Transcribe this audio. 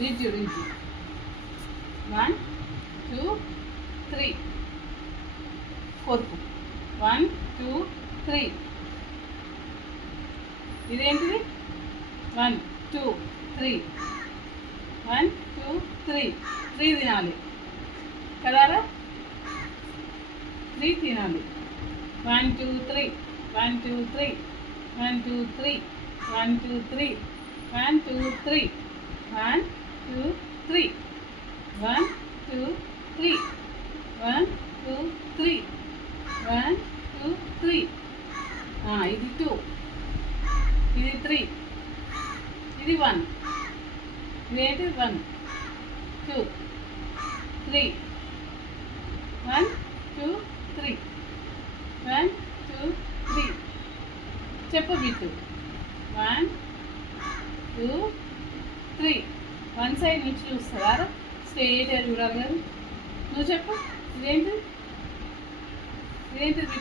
ఇది చూడు ఇది 1 2 3 4 1 2 3 ఇదేంటిది 1 2 3 1 2 3 3 తినాలి కదారా 3 తినాలి 1 2 3 1 2 3 1 2 3 1 2 3 1 2 3 1 2 3 1 2 3 1 2 3 1 2 3 ఇది 2 ఇది 3 ఇది 1 ఇదేంటి 1 2 3 1 2 3 1 2 3 చెప్పు బిట్టు 1 2 3 వన్ సైడ్ నుంచి చూస్తారా స్ట్రైట్గా చూడాలి కదా నువ్వు చెప్పు ఇదేంటి బిట్టు